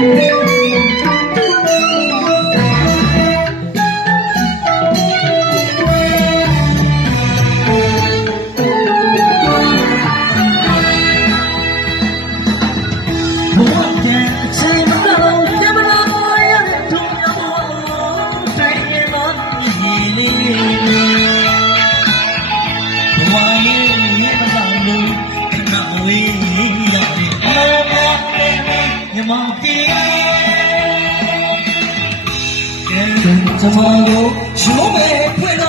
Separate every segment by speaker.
Speaker 1: ဘ ညမောင်ပြေကဲသမားကိုရိုးပဲဖွင့်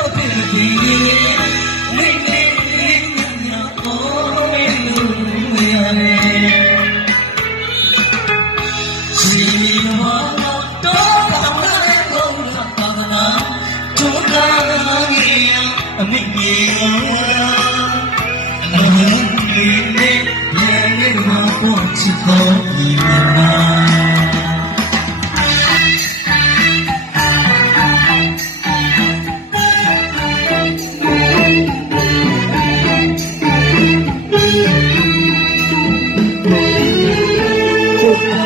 Speaker 1: မတော့တော့ကောင်းတဲ့ကောင်းတာပါနာဒုက္ခကြီးအမိကြီးရာအလုံးကြီးနဲ့ရဲ့ရဲ့မှာပေါ်ချစ်တော်ဒီမှာကိုယ်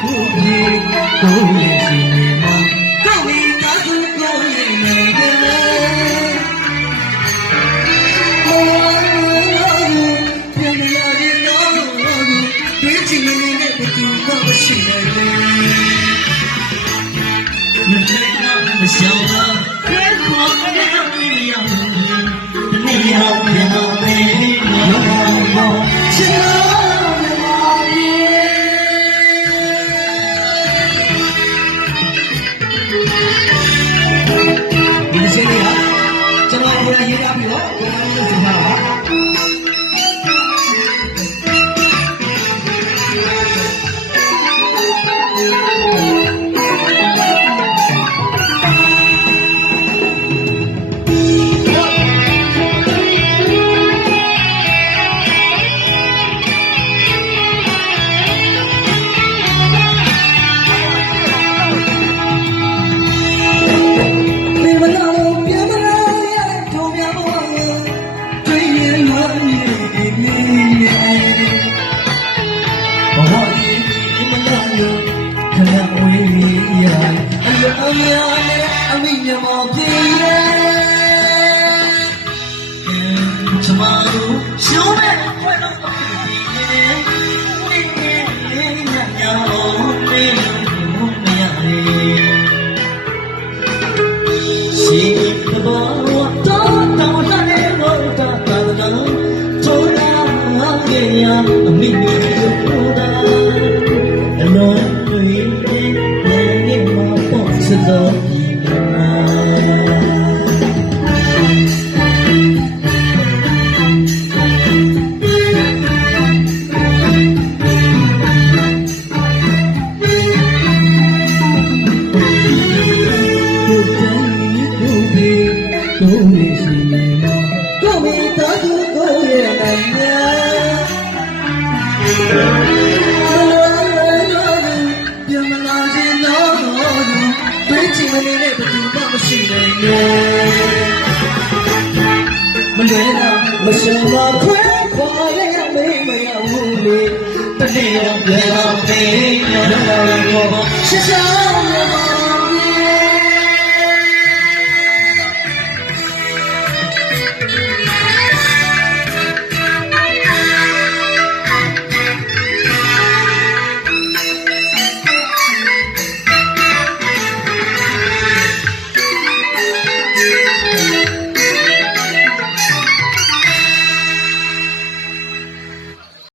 Speaker 1: ကိုယ်ကိုယ် ချင်နေတဲ့ဘသူမှမရှိနိုင်လေမတဲ့မရှောင်းတော့ခဲခေါ်တဲ့မိယောင်တနေ့ရောက်ပြန်တော့လေရောဘောရှင်တော်ရဲ့ဒီစင်းလေးဟာကျွန်တော်ကိုယ် လာလို့ခဏဝေးရအယအယနဲ့အမိညမောပြေချမတို့ရှုံးမဲ့ဘွယ်တော့ပါပြီဝိညာဉ်နဲ့ညောင်းလေးမရလေရှိဘောတော့တော့တဲ့ဘောတာတာတာထိုးလာကေရအမိမျိုး ပေါ့ မနေတဲ့ဘယ်သူမှမရှိနိုင်နဲ့မလွယ်လားမရှုံးပါခွဲခွာရရမေးမရဘူးလေတနေ့တော့ပြန်တော့ပြေးရတော့ရှင်း